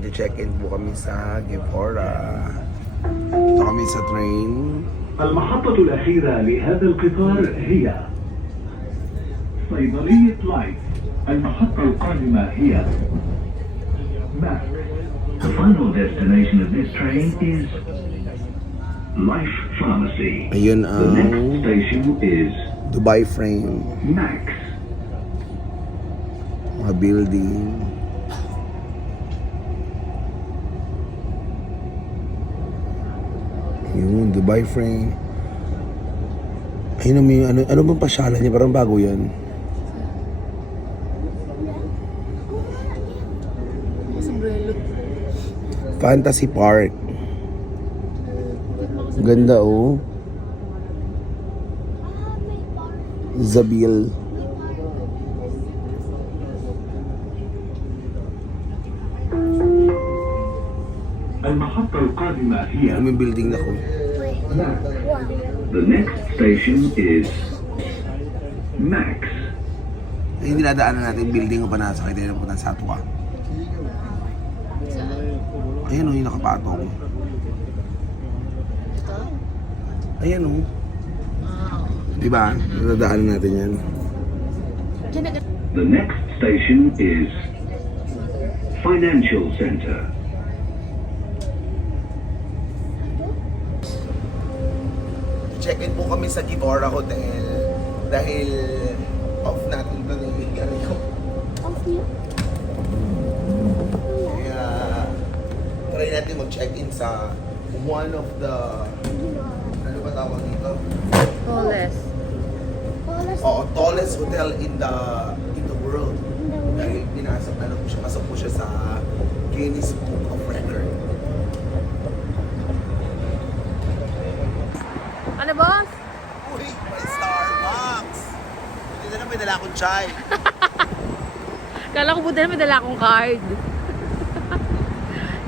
Mag-check-in po kami sa Gevora. Ito kami sa train. المحطة الأخيرة لهذا القطار هي صيدلية لايف. المحطة القادمة هي ماك. The final destination of this train is Life Pharmacy. Ayun The next ang station is Dubai Frame. Max. Mga building. Yun, Dubai Frame. Ayun, may ano bang pasyalan niya? Parang bago yan. Fantasy Park. Ganda oh. Zabil. المحطة القادمة هي May building na ko. The next station is Max. Ay, hindi nadaanan natin yung building pa nasa kaya tayo na sa Satwa. Ayan o, yung nakapatong. Ayan o. Diba? Nadaanan natin yan. The next station is Financial Center. Check-in po kami sa Gevora Hotel dahil off natin ito na yung gari ko. Kaya try natin mag-check-in sa one of the ano ba tawag dito? Tallest. Oo, tallest hotel in the world. Dahil pasok po siya sa Guinness Book of Record. Ano, boss? Uy, may Starbucks! Hindi na may dala akong chai. Kala ko buti na may dala akong card.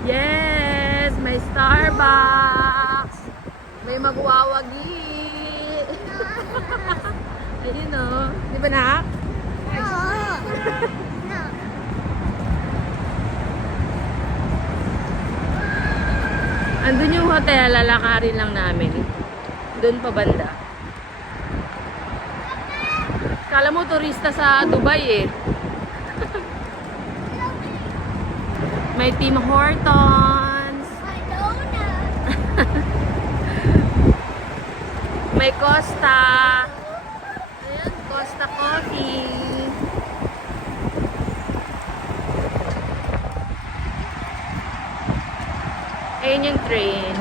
Yes! May Starbucks! May magwawagi! Ayun o. Di ba, nak? Andun yung hotel, lalakarin lang namin. Doon pa banda. Kala mo turista sa Dubai eh. May Tim Hortons. May Costa. Ayan, Costa Coffee. Ayan yung train.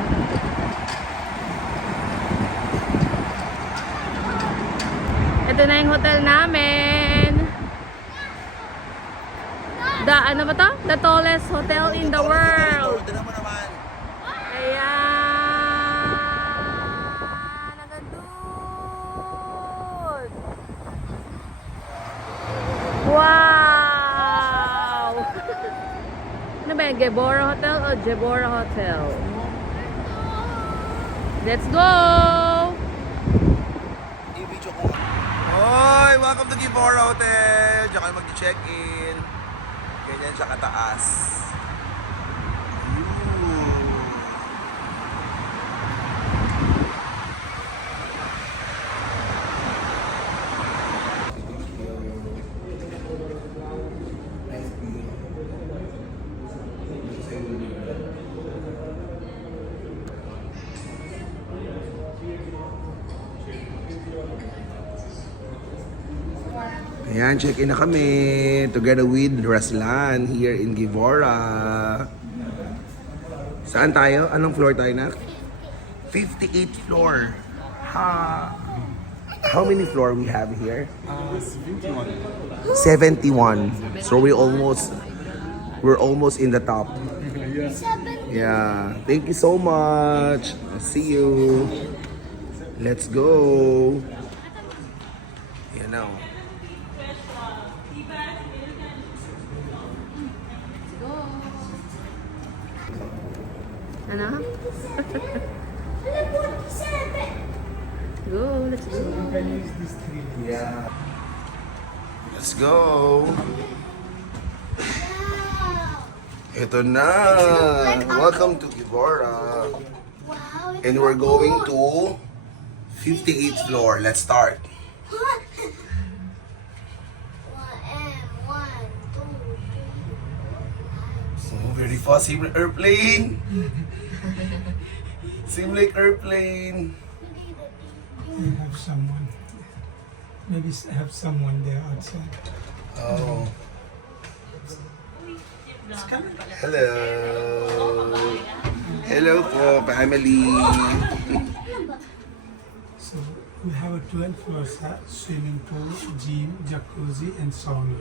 Ito na yung hotel namin. Ano ba to? The tallest hotel in the world. Tignan mo naman. Ayan. Hanggang doon. Wow! Ano ba yan? Gevora Hotel o Jebora Hotel? Let's go! I-video ko. Hoy! Welcome to Gevora Hotel! Diyan kayo mag-check-in. Ganyan siya kataas. Ayan, check-in na kami together with Raslan here in Gevora. Saan tayo? Anong floor tayo na? 58th floor. How many floor we have here? 71. So we're almost in the top. Yeah. Thank you so much. I'll see you. Let's go. You know. Ano? Go, let's go. Yeah. Let's go. Ito na! Welcome to Givora. Wow, it's And we're going to 58th floor. Let's start. One, one, two, three. Oh, very fast. Seem like airplane. Seem like airplane. You have someone. Maybe have someone there outside. Oh. Hello. Hello po, family. So we have a 12 floor swimming pool, gym, jacuzzi, and sauna.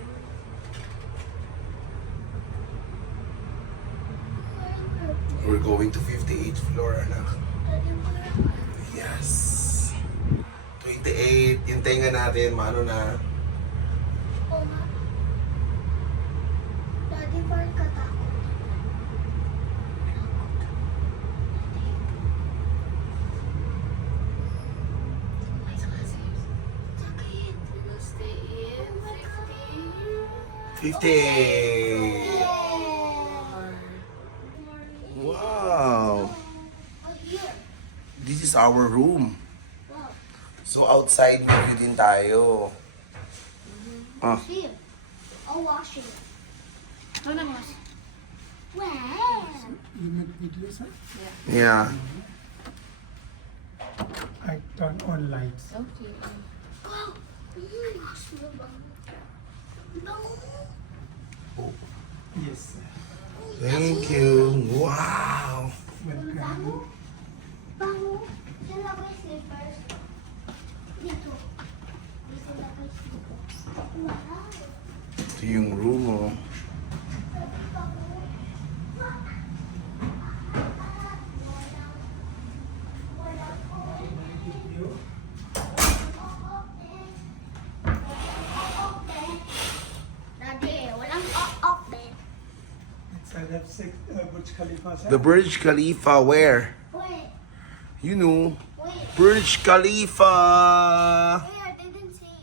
We're going to 58th floor, anak. Yes. 28. Yung tenga natin, maano na. Oh, ma. Daddy, parang katakot. Sakit. 50. Wow. Oh, here. This is our room. Wow. So outside view din tayo. Ah, Here. Oh, washing. Ano na mas? Wow. You make videos, huh? yeah. I turn on lights. Okay. Wow. Bango. Yes. Thank you. Wow. Welcome. Bango. Diyan lang may slippers. Dito. Dito lang may slippers. Wow. Ito yung room, oh. Daddy, walang ok eh. Inside have six Burj Khalifa. The Burj Khalifa, where? Wait, You know. wait. Burj Khalifa. Wait, I didn't see.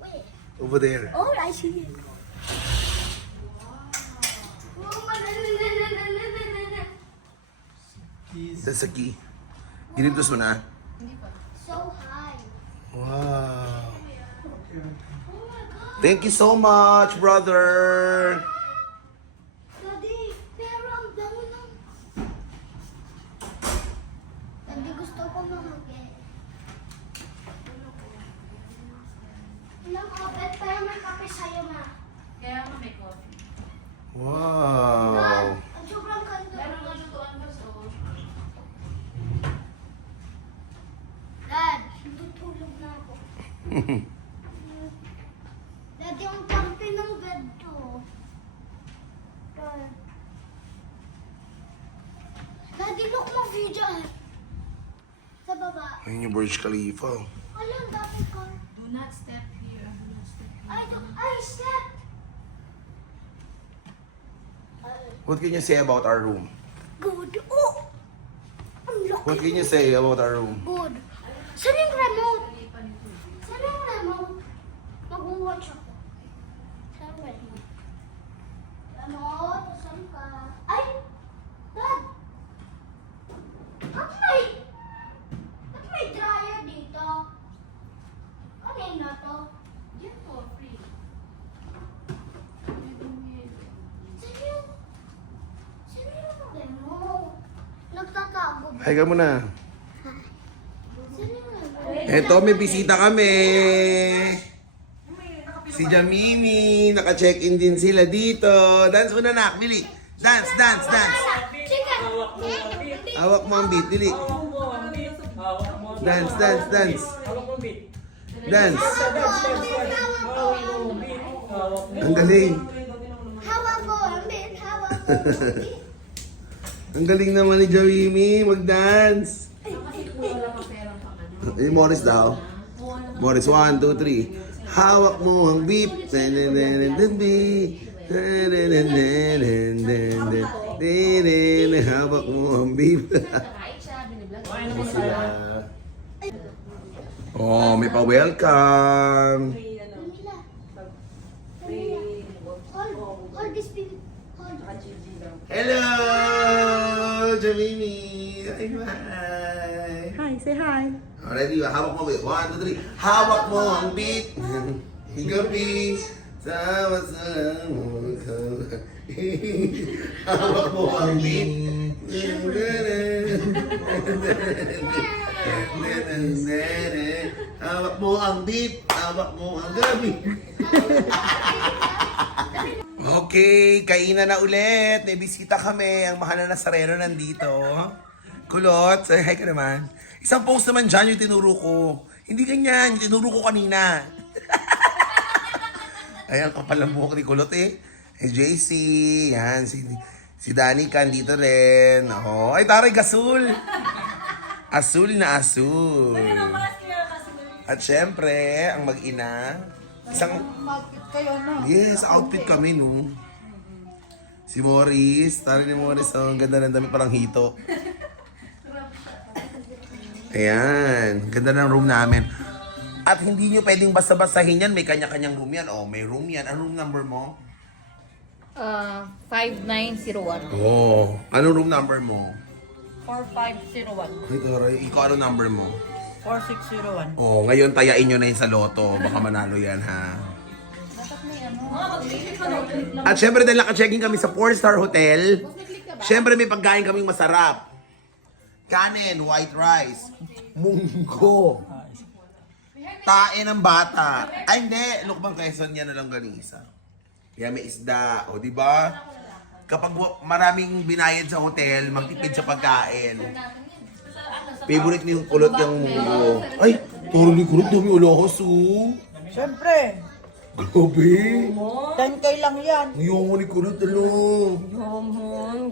Wait. Over there. Oh, I see it. Keys. That's the key. Ginibdos mo na? So high. Wow. Okay, Oh my God. Thank you so much, brother. Daddy, pero ang bango ng... Daddy, gusto ko mahagi. Ilang kapit, pero may kape sa'yo, ma. Kaya ako may coffee. Dad, Wow. ang sobrang ganda. Meron nga lutuan ko so. Dad, tutulog na ako. Daddy, ang kampi ng bed to. Dad. Daddy, look mo view dyan. Sa baba. Ayun yung Burj Khalifa. Alam, dati ka. Do not step here. Do not step here. I slept. What can you say about our room? Good. Oh! Ang laki. What can you say about our room? Good. Saan yung remote? Saan yung remote? Mag-watch ako. Saan yung remote? Remote, saan ka? Ay! Dad! Ba't may dryer dito? Ano yun na to? Yan po, free. Saan yung... Saan yung remote? Nagtatago ba? Hi ka muna. Saan yung remote? Eto, may bisita kami. Si Jamini. Naka-check-in din sila dito. Dance muna, nak. Bili. Dance, dance, dance. Chicken! Hawak mo ang beat, Bili. Dance, dance, dance. Dance. Ang galing. Hawak ko ang bit, hawak ko ang bit. Ang galing naman ni Jamini. Mag-dance. Morris daw. Morris, 1, 2, 3. Hawak mo ang beat. Hawak mo ang beat. Oh, may pa-welcome. Hold this beat. Hold Hello! Jamimi! Hi, hi! Hi, say hi. Ready? Hawak mo. 1, 2, 3. Hawak mo ang beat. Higabi. Sama-sama ka. Hawak mo ang beat. Hawak mo ang beat. Hawak mo ang gabi. Okay, kainan na ulit. May bisita kami. Ang mahal na Nazareno nandito. Kulot, say hi ka naman. Isang post naman dyan yung tinuro ko. Hindi ganyan, yung tinuro ko kanina. Ayan, kapal ang buhok ni Kulot eh. JC, yan, si Danica dito rin. Oh, ay taray, gasul. Asul na asul. At syempre, ang mag-ina. Isang... Yes, outfit kami, no? Si Morris. Tari ni Morris. Oh, ang ganda ng damit, parang hito. Ayan. Ganda ng room namin. At hindi nyo pwedeng basta-basahin yan. May kanya-kanyang room yan. Oh, may room yan. Anong room number mo? 5901. Oh, anong room number mo? 4501. Ay, taray. Ikaw, anong number mo? 4601. Oh, ngayon tayain nyo na yun sa loto. Baka manalo yan, ha? At syempre dahil naka-checking kami sa 4-star hotel, syempre may pagkain kaming masarap. Kanin, white rice, munggo, tae ng bata. Ay hindi, Lukbang Quezon yan na lang ganisa. Kaya may isda, o di ba? Kapag maraming binayad sa hotel, magtipid sa pagkain. Favorite ni yung Kulot yung munggo. Ay, turo ni Kulot, dumi ulokos, Siyempre, Grabe. 10K lang yan. Ngayon mo ni Kulot, ano?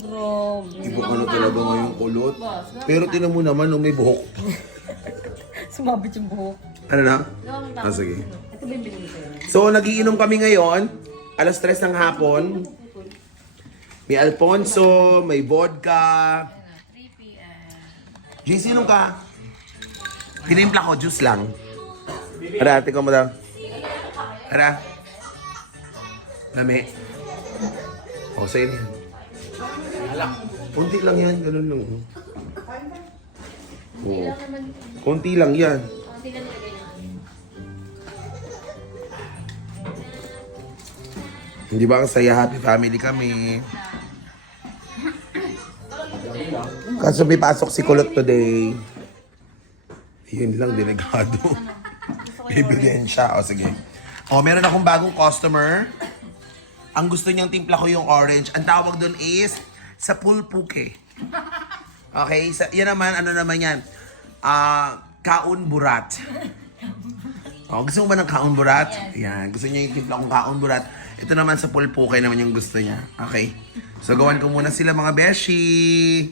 Grabe. Iba ka na talaga ngayong Kulot. Pero tinan mo naman, may buhok. Sumabit yung buhok. Ano na? Ah, sige. So, nagiinom kami ngayon. 3:00 ng hapon. May Alfonso, may vodka. 3 p.m. JC, inom ka? Pinimpla ko, juice lang. Ara, tingnan mo daw. Ara. Lami. O, sa'yo na yan. Kunti lang yan, ganun lang. Oo. Kunti lang yan. Hindi ba ang saya, happy family kami? Kaso may pasok si Kulot today. Yun lang, delegado. Ebidensya. O, sige. O, meron akong bagong customer. Ang gusto niyang timpla ko yung orange. Ang tawag doon is sa pulpuke. Okay? Yan naman, ano naman yan? Kaun burat. O, gusto mo ba ng kaun burat? Yan. Gusto niya yung timpla kong kaun burat. Ito naman sa pulpuke naman yung gusto niya. Okay? So, gawan ko muna sila mga beshi.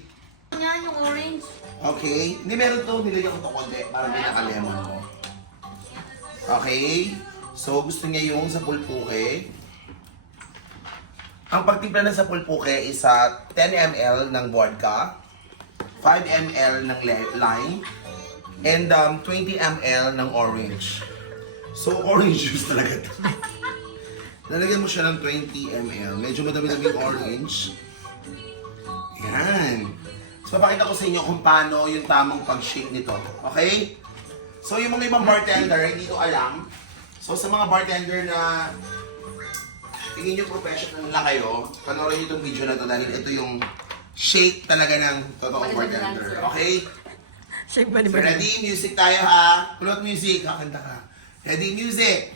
Yan yung orange. Okay? Hindi, meron to. Nilagyan ko to konti para may naka-lemon mo. Okay? So, gusto niya yung sa pulpuke. Ang pagtimpla na sa pulpuke is 10 ml ng vodka, 5 ml ng lime, and 20 ml ng orange. So, orange juice talaga ito. Lalagyan mo siya ng 20 ml. Medyo madami-daming orange. Yan. So, papakita ko sa inyo kung paano yung tamang pag-shake nito. Okay? So, yung mga ibang bartender, hindi ko alam. So, sa mga bartender na tingin nyo professional na kayo, panoorin nyo itong video na to dahil ito yung shake talaga ng totoong bartender. Okay? Shake ba ni So, ready? Music tayo ha. Kulot music. Kakanta ka. Ready? Music.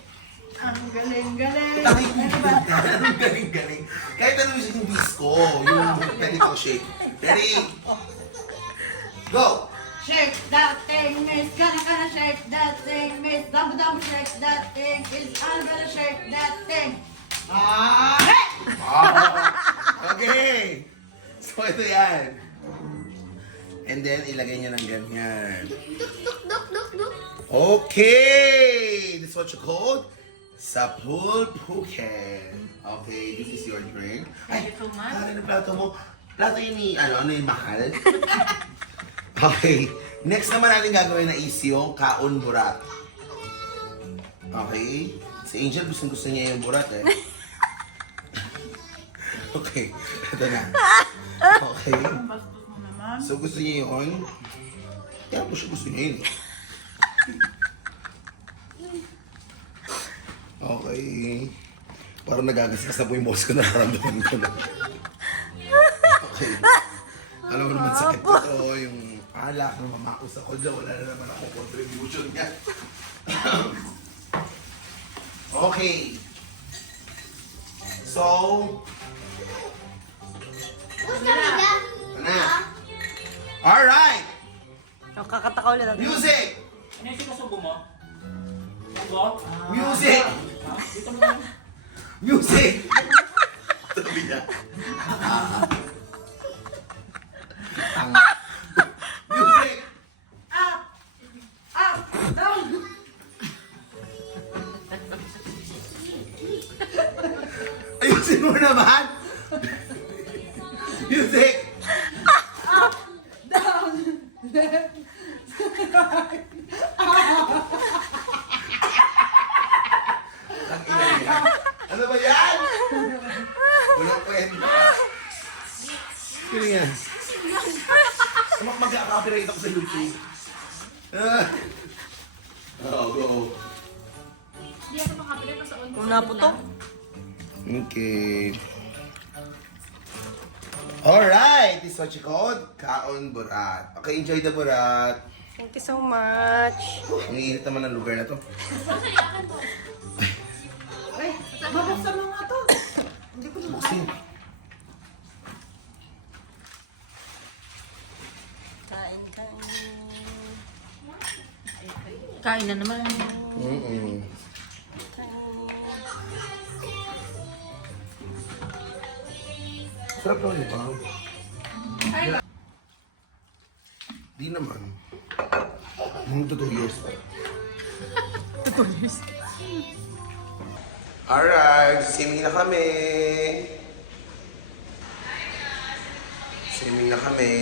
Ang galing-galing. Ang galing-galing. Kahit ano music yung disco, yung pwede pang shake. Ready? Go! Shake that thing, miss. Gonna shake that thing, miss. Dumb shake that thing. Is I'm gonna shake that thing. Hey! Okay! So, ito yan. And then, ilagay niya ng ganyan. Duk, duk, duk, duk, duk. Okay! This is what you call sa pulpuke. Okay, this is your drink. Ay, pare na plato mo. Plato yun ni, ano yung mahal? Okay. Next naman natin gagawin na is yung kaun burat. Okay? Si Angel gusto niya yung burat eh. Okay, ito na. Okay. Bastos mo naman. So gusto niya yun? Kaya mo siya gusto niya yun. Okay. Parang nagagasgas na po yung boss ko, nararamdaman ko na. Okay. Alam mo naman sakit ko to, yung alak na mamakos ako dyan, wala na naman ako contribution niya. Okay. So, Gusto nila. na. Alright! Kakataka ulit natin. Music! Ano yung sinasubo mo? Subo? Music! Dito mo na. Music! Sabi niya. Music! Up! Up! Down! Ayusin mo naman! Music! Down! Left! Ang ina niya. Ano ba yan? Walang kwenta. Sino yan? Mag-copyright ako sa YouTube. Go. Kung naputok. Okay. Alright, this is what you call kaon burat. Okay, enjoy the burat. Thank you so much. Ang init naman ng lugar na to. Ay, mabuksan mo nga to. Hindi ko na Buksin. Kain. Kain na naman. Sarap naman di ba? Di naman. To 2 years pa. 2 years. Alright, swimming na kami. Swimming na kami.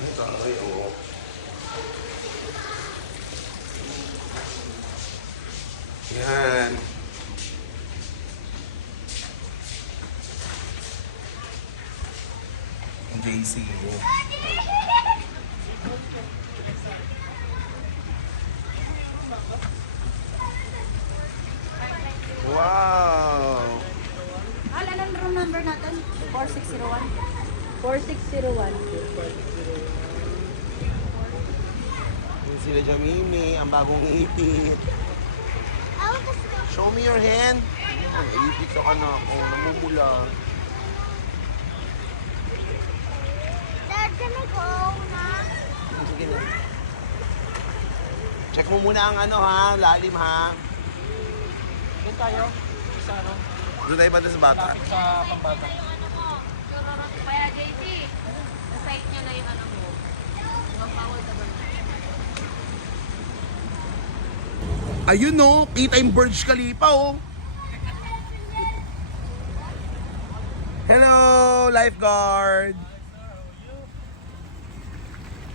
Ay, tayo. Yan. JC. Wow! Al, anong room number natin? 4601. 4601. Sila Jamimi, ang bagong ipit. Show me your hand. Ang ipit sa anak ko, namumula. Dad, can I go na? Sige na. Check mo muna ang ano ha, lalim ha. Doon tayo. Sa ano? Doon tayo ba sa bata? Sa pambata. Kaya JC, na-site niya na yung ano mo. Yung bawal ka ba? Ayun no, kita yung Burj Khalifa oh. Hello, lifeguard.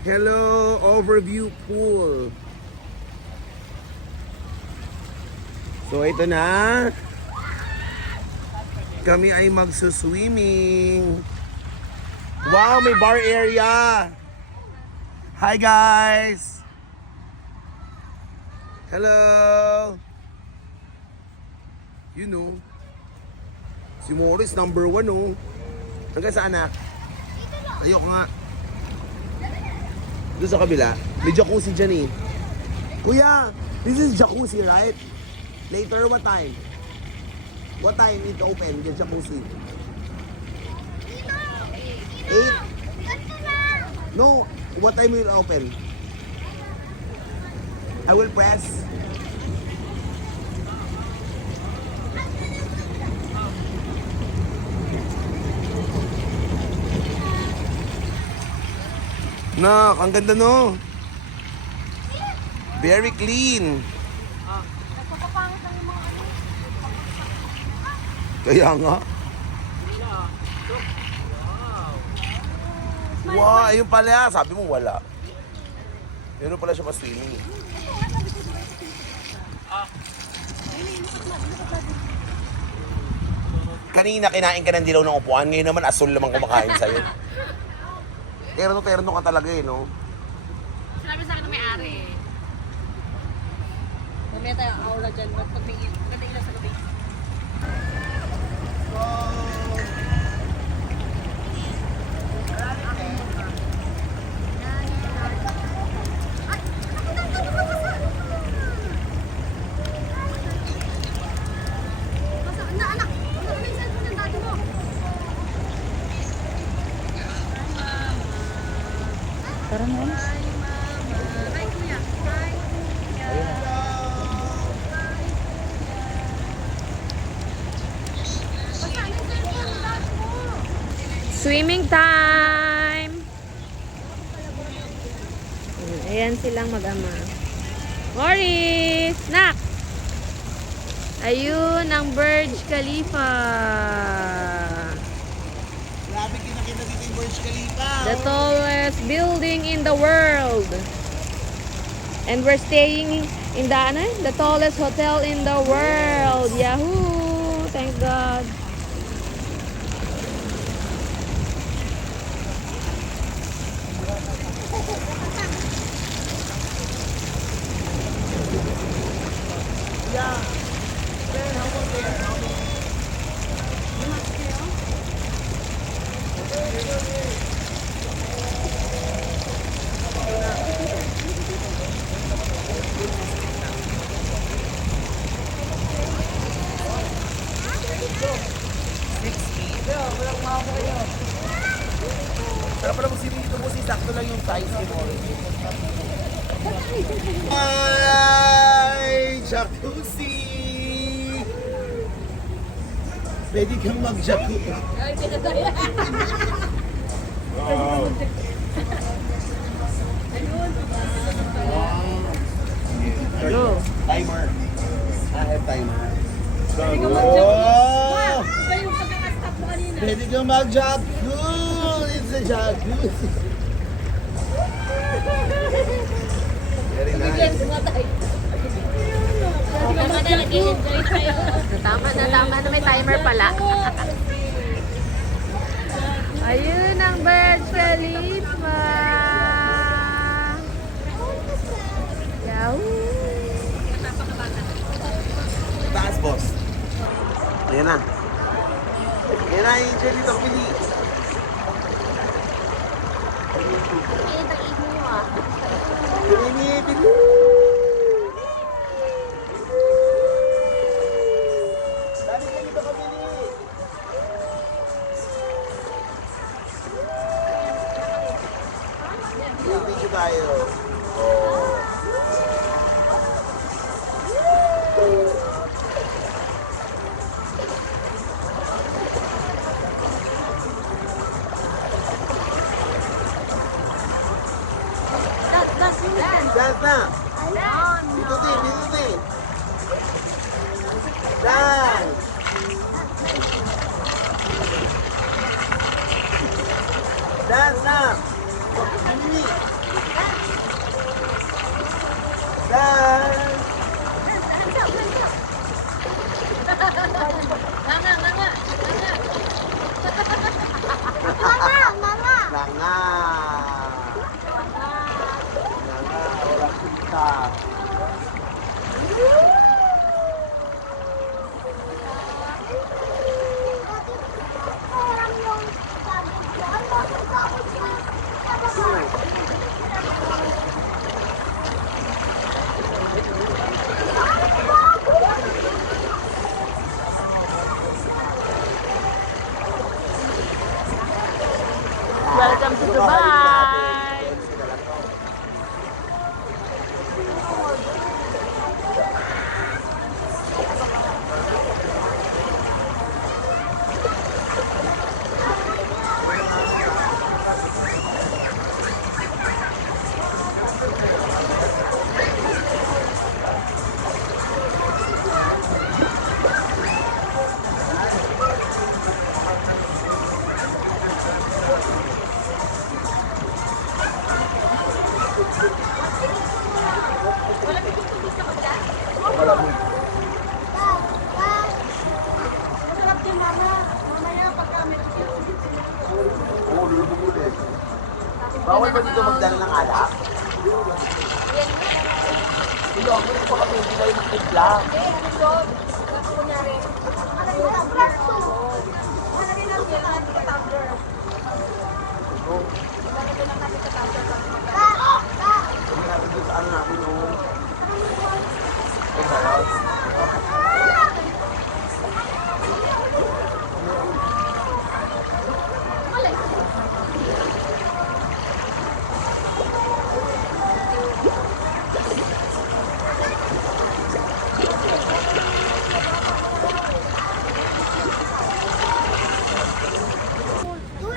Hello, overview pool. So ito na. Kami ay magsuswimming. Wow, may bar area. Hi guys. Hello. You know. Si Morris number 1 oh. Hanggang sa anak. Ayoko nga. Doon sa kabila. May jacuzzi dyan eh. Kuya, this is jacuzzi right? Later what time? What time it open, the jacuzzi? 8? No, what time will open? I will press. Nak, ang ganda no. Very clean. Nagpapapangit lang yung mga ano. Kaya nga. Wow, ayun pala. Sabi mo wala. Meron pala siya pa-swimming. Kanina kinain ka ng dilaw ng upuan, ngayon naman asul naman kumakain sa'yo. Terno-terno ka talaga eh, no? Sinabi sa akin na may-ari eh. Mamaya tayo ang aula dyan. Magpagtingin. Magpagtingin lang sa gabi. Swimming time! Ayan silang mag-ama. Morris! Nak! Ayun ang Burj Khalifa. Grabe kinakita dito yung Burj Khalifa. The tallest building in the world. And we're staying in the tallest hotel in the world. Yahoo! Thank God. Pero pala mag-swimming dito po, sakto lang yung size mo. Ay! Jacuzzi! Pwede kang mag-jacuzzi. Go. Timer. I have timer. Oh! Pwede kang mag-jacuzzi. It's a jacuzzi. Very nice. Tama na. May timer pala. Ayun ang Burj Khalifa. Yahoo! Taas, boss. Ayan na. Ayan na, Angel dito, Pili. Pili, Pili. Dali ka dito, Pili. Video tayo. Oh. Dance na! Bituti! Dance! Dance na! Animi! Dance! Mama! Langa! Wala kita. Parang yung sabi ko, ang bakit ako siya? Masarap din, mama. Mamaya pagka may Oo, lulubog ulit. Bawal ba dito magdala ng alak? Hindi ako rin pa kami, hindi kayo magtipla. Ano namin yung...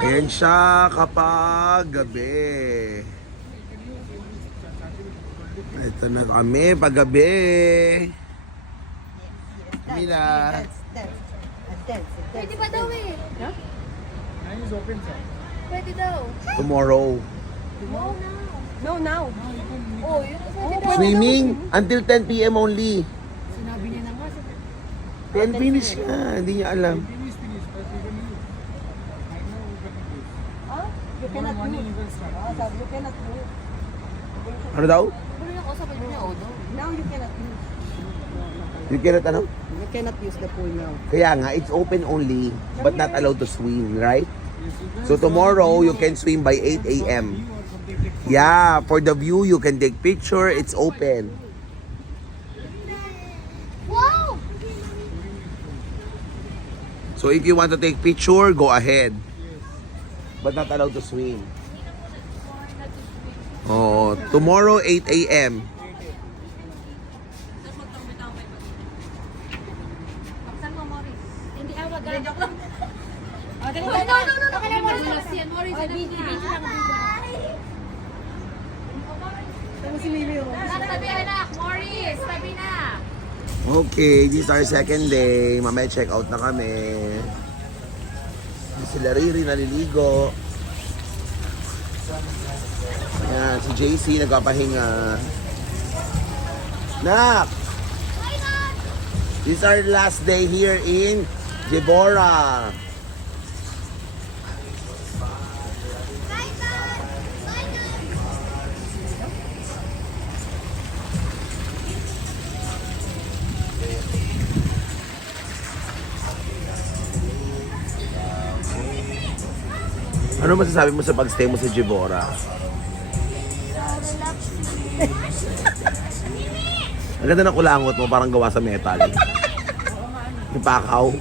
Ayan siya kapag gabi. Ito na kami pag gabi. Mila. Pwede ba daw eh? Pwede daw. Tomorrow. No, now. Oh, yun. Pwede daw. Swimming until 10 p.m. only. Sinabi niya na nga. 10 finish ka. Hindi niya alam. You cannot move. Sabi, you cannot move. Ano daw? Pero yung kausapin niya, Odo. Now you cannot move. You cannot ano? You cannot use the pool now. Kaya nga, it's open only but not allowed to swim, right? So tomorrow, you can swim by 8 a.m. Yeah, for the view, you can take picture. It's open. Wow! So if you want to take picture, go ahead. But not allowed to swim. Oh, tomorrow 8 a.m. Saan mo, Morris? Hindi, awag ka. Joke lang. No, no. Morris, yan, Morris. Tabi, anak. Morris, tabi na. Okay, this is our second day. Mamaya check out na kami. Sila Riri naliligo. Ayan, si JC nagpapahinga. Nak! This is our last day here in Jibora. Ano masasabi mo sa pag-stay mo sa Jibora? Ang ganda ng kulangot mo, parang gawa sa metal. Yung pakaw.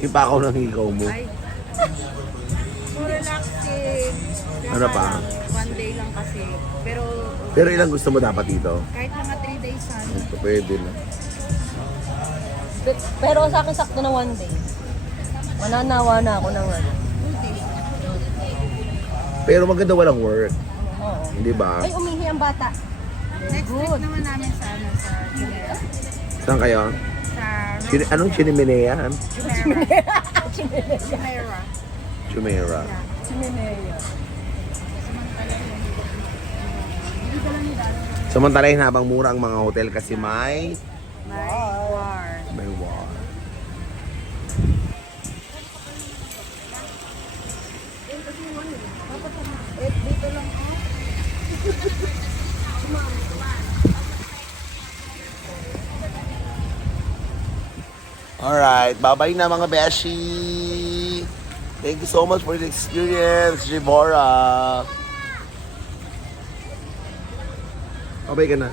Yung pakaw ng higaw mo. So relaxing. Ano pa? One day lang kasi. Pero ilang gusto mo dapat dito? Kahit mga 3 days sana. Ito pwede na. Pero sa akin sakto na one day. Mananawa na ako ng ano. Pero maganda walang work. Oo. Hindi ba? Ay, umihi ang bata. Next week naman namin sa Chimera. Saan kayo? Sa Anong chiniminea? Chimera. Chumera. Chimenea. Samantalahin habang mura ang mga hotel kasi may War. war. Alright, bye-bye na mga beshi. Thank you so much for the experience, Jibora. Bye-bye ka na.